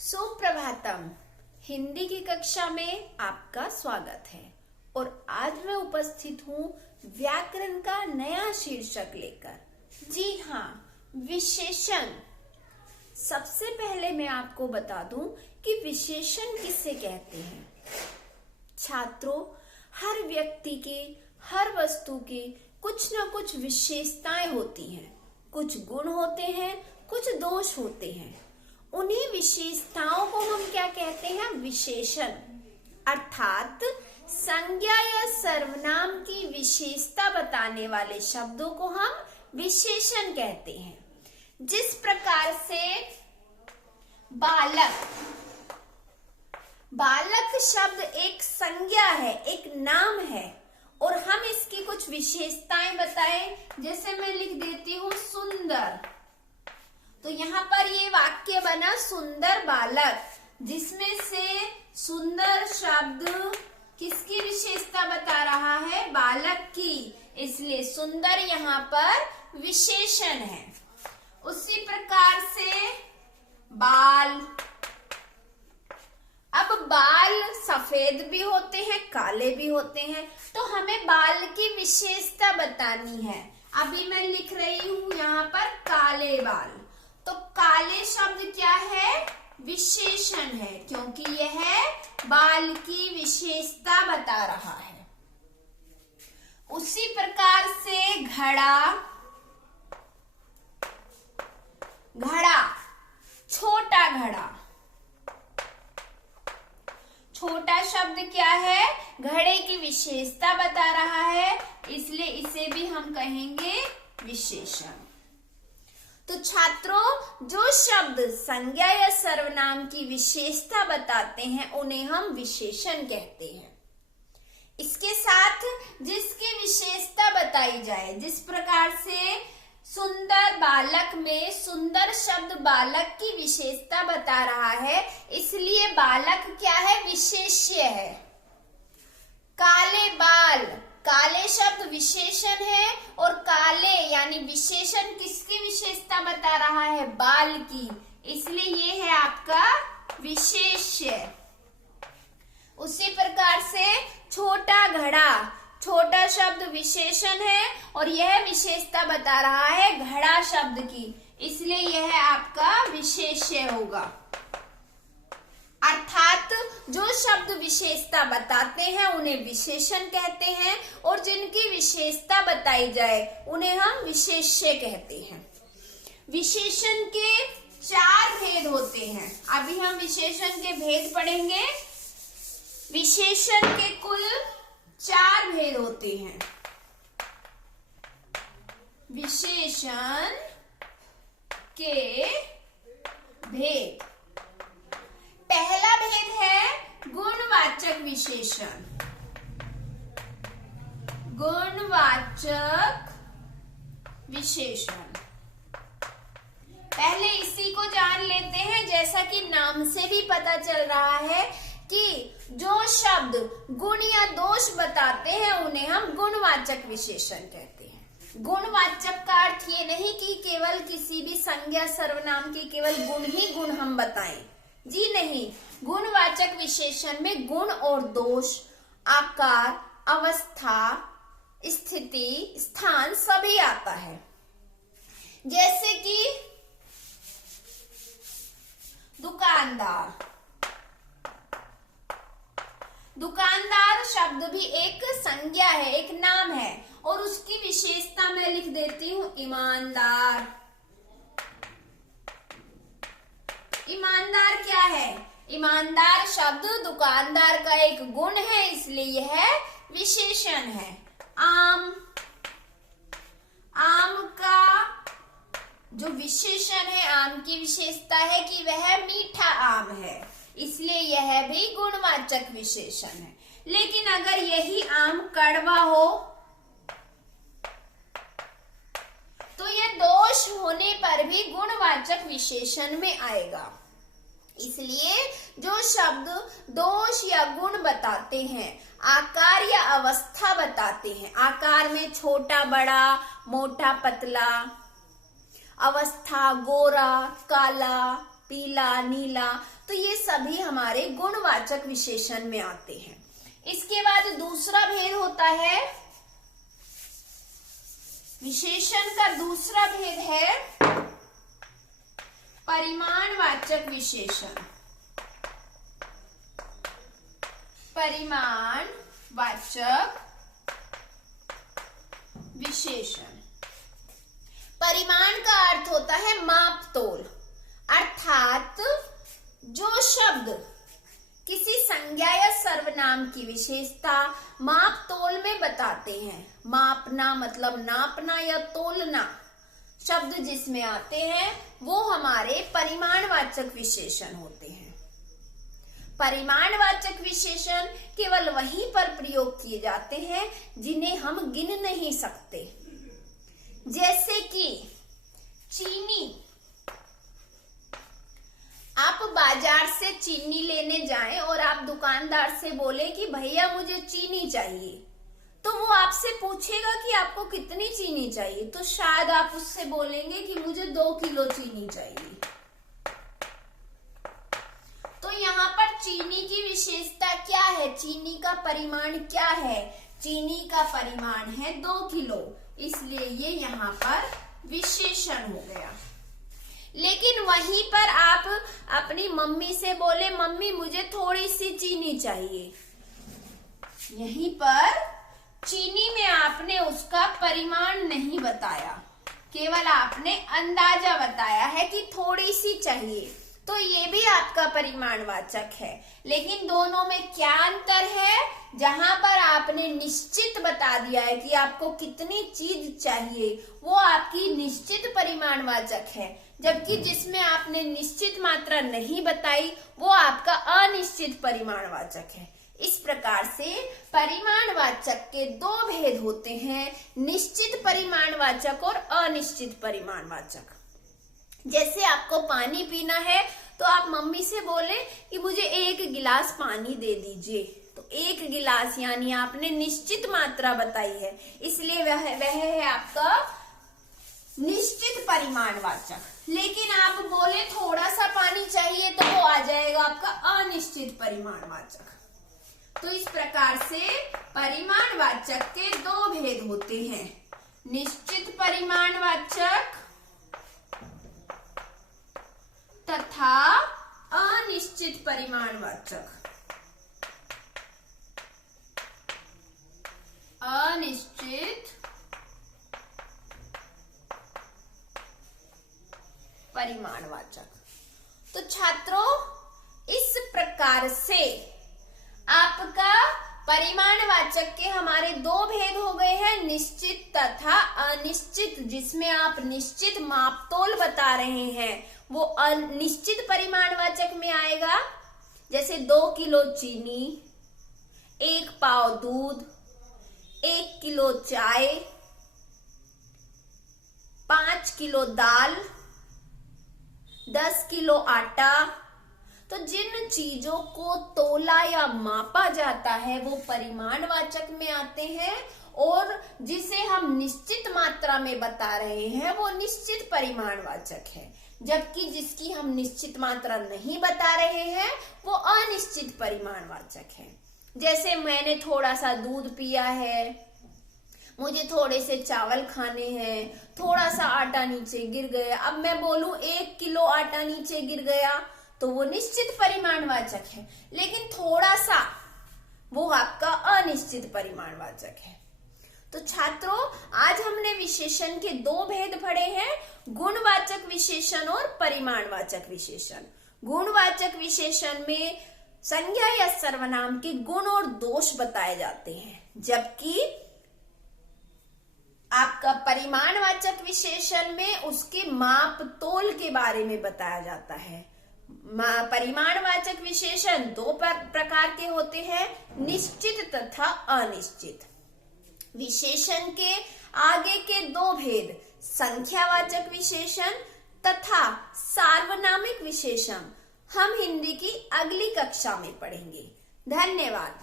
सुप्रभातम। हिंदी की कक्षा में आपका स्वागत है और आज मैं उपस्थित हूँ व्याकरण का नया शीर्षक लेकर। जी हाँ, विशेषण। सबसे पहले मैं आपको बता दूं कि विशेषण किससे कहते हैं। छात्रों, हर व्यक्ति के, हर वस्तु के कुछ न कुछ विशेषताएं होती हैं। कुछ गुण होते हैं, कुछ दोष होते हैं। उन्हीं विशेषताओं को हम क्या कहते हैं? विशेषण। अर्थात संज्ञा या सर्वनाम की विशेषता बताने वाले शब्दों को हम विशेषण कहते हैं। जिस प्रकार से बालक शब्द एक संज्ञा है, एक नाम है और हम इसकी कुछ विशेषताएं बताएं। जैसे मैं लिख देती हूँ सुंदर, तो यहाँ पर ये वाक्य बना सुंदर बालक, जिसमें से सुंदर शब्द किसकी विशेषता बता रहा है? बालक की। इसलिए सुंदर यहाँ पर विशेषण है। उसी प्रकार से बाल। अब बाल सफेद भी होते हैं, काले भी होते हैं, तो हमें बाल की विशेषता बतानी है। अभी मैं लिख रही हूं यहाँ पर काले बाल, तो काले शब्द क्या है? विशेषण है, क्योंकि यह बाल की विशेषता बता रहा है। उसी प्रकार से घड़ा, छोटा घड़ा। छोटा शब्द क्या है? घड़े की विशेषता बता रहा है, इसलिए इसे भी हम कहेंगे विशेषण। तो छात्रों, जो शब्द संज्ञा या सर्वनाम की विशेषता बताते हैं उन्हें हम विशेषण कहते हैं। इसके साथ जिसकी विशेषता बताई जाए, जिस प्रकार से सुंदर बालक में सुंदर शब्द बालक की विशेषता बता रहा है, इसलिए बालक क्या है? विशेष्य है। काले बाल, काले शब्द विशेषण है और काले यानी विशेषण किसकी विशेषता बता रहा है? बाल की, इसलिए ये है आपका विशेष्य। उसी प्रकार से छोटा घड़ा, छोटा शब्द विशेषण है और यह विशेषता बता रहा है घड़ा शब्द की, इसलिए यह आपका विशेष्य होगा। अर्थात जो शब्द विशेषता बताते हैं उन्हें विशेषण कहते हैं और जिनकी विशेषता बताई जाए उन्हें हम विशेष्य कहते हैं। विशेषण के 4 भेद होते हैं। अभी हम विशेषण के भेद पढ़ेंगे। विशेषण के कुल 4 भेद होते हैं। विशेषण के भेद। पहला भेद है गुणवाचक विशेषण। गुणवाचक विशेषण, पहले इसी को जान लेते हैं। जैसा कि नाम से भी पता चल रहा है कि जो शब्द गुण या दोष बताते हैं उन्हें हम गुणवाचक विशेषण कहते हैं। गुणवाचक का अर्थ ये नहीं कि केवल किसी भी संज्ञा सर्वनाम की केवल गुण ही गुण हम बताएं। जी नहीं, गुणवाचक विशेषण में गुण और दोष, आकार, अवस्था, स्थिति, स्थान सभी आता है। जैसे कि दुकानदार। दुकानदार शब्द भी एक संज्ञा है, एक नाम है और उसकी विशेषता मैं लिख देती हूं ईमानदार। ईमानदार क्या है? ईमानदार शब्द दुकानदार का एक गुण है, इसलिए यह विशेषण है। आम का जो विशेषण है, आम की विशेषता है कि वह मीठा आम है, इसलिए यह भी गुणवाचक विशेषण है। लेकिन अगर यही आम कड़वा हो तो यह दोष होने पर भी गुणवाचक विशेषण में आएगा। इसलिए जो शब्द दोष या गुण बताते हैं, आकार या अवस्था बताते हैं, आकार में छोटा बड़ा, मोटा पतला, अवस्था गोरा काला, पीला, नीला, तो ये सभी हमारे गुणवाचक विशेषण में आते हैं। इसके बाद दूसरा भेद होता है, विशेषण का दूसरा भेद है परिमाणवाचक विशेषण। परिमाणवाचक विशेषण। परिमाण का अर्थ होता है माप तोल, अर्थात जो शब्द किसी संज्ञा या सर्वनाम की विशेषता माप तोल में बताते हैं। मापना मतलब नापना या तोलना शब्द जिसमें आते हैं वो हमारे परिमाणवाचक विशेषण होते हैं। परिमाणवाचक विशेषण केवल वहीं पर प्रयोग किए जाते हैं जिन्हें हम गिन नहीं सकते। जैसे कि चीनी, आप बाजार से चीनी लेने जाएं और आप दुकानदार से बोले कि भैया मुझे चीनी चाहिए, तो वो आपसे पूछेगा कि आपको कितनी चीनी चाहिए, तो शायद आप उससे बोलेंगे कि मुझे 2 किलो चीनी चाहिए। तो यहाँ पर चीनी की विशेषता क्या है, चीनी का परिमाण क्या है? चीनी का परिमाण है 2 किलो, इसलिए ये यहाँ पर विशेषण हो गया। लेकिन वहीं पर आप अपनी मम्मी से बोले मम्मी मुझे थोड़ी सी चीनी चाहिए, यहीं पर चीनी में आपने उसका परिमाण नहीं बताया, केवल आपने अंदाजा बताया है कि थोड़ी सी चाहिए, तो ये भी आपका परिमाणवाचक है। लेकिन दोनों में क्या अंतर है? जहां पर आपने निश्चित बता दिया है कि आपको कितनी चीज चाहिए, वो आपकी निश्चित परिमाणवाचक है, जबकि जिसमें आपने निश्चित मात्रा नहीं बताई वो आपका अनिश्चित परिमाणवाचक है। इस प्रकार से परिमाणवाचक के 2 भेद होते हैं, निश्चित परिमाणवाचक और अनिश्चित परिमाणवाचक। जैसे आपको पानी पीना है तो आप मम्मी से बोले कि मुझे 1 गिलास पानी दे दीजिए, तो 1 गिलास यानी आपने निश्चित मात्रा बताई है, इसलिए वह है आपका निश्चित परिमाणवाचक। लेकिन आप बोले थोड़ा सा पानी चाहिए तो वो आ जाएगा आपका अनिश्चित परिमाणवाचक। तो इस प्रकार से परिमाणवाचक के 2 भेद होते हैं, निश्चित परिमाणवाचक तथा अनिश्चित परिमाणवाचक। अनिश्चित परिमाणवाचक। तो छात्रों, इस प्रकार से आपका परिमाणवाचक के हमारे 2 भेद हो गए हैं, निश्चित तथा अनिश्चित। जिसमें आप निश्चित मापतोल बता रहे हैं वो अनिश्चित परिमाणवाचक में आएगा। जैसे 2 किलो चीनी, 1 पाव दूध, 1 किलो चाय, 5 किलो दाल, 10 किलो आटा। तो जिन चीजों को तोला या मापा जाता है वो परिमाणवाचक में आते हैं, और जिसे हम निश्चित मात्रा में बता रहे हैं वो निश्चित परिमाणवाचक है, जबकि जिसकी हम निश्चित मात्रा नहीं बता रहे हैं वो अनिश्चित परिमाणवाचक है। जैसे मैंने थोड़ा सा दूध पिया है, मुझे थोड़े से चावल खाने हैं, थोड़ा सा आटा नीचे गिर गया, अब मैं बोलूं 1 किलो आटा नीचे गिर गया, तो वो निश्चित परिमाणवाचक है। लेकिन थोड़ा सा वो आपका अनिश्चित परिमाणवाचक है। तो छात्रों, आज हमने विशेषण के 2 भेद पढ़े हैं, गुणवाचक विशेषण और परिमाणवाचक विशेषण। गुणवाचक विशेषण में संज्ञा या सर्वनाम के गुण और दोष बताए जाते हैं, जबकि आपका परिमाणवाचक विशेषण में उसके माप तोल के बारे में बताया जाता है। परिमाणवाचक विशेषण 2 प्रकार के होते हैं, निश्चित तथा अनिश्चित। विशेषण के आगे के 2 भेद संख्यावाचक विशेषण तथा सार्वनामिक विशेषण हम हिंदी की अगली कक्षा में पढ़ेंगे। धन्यवाद।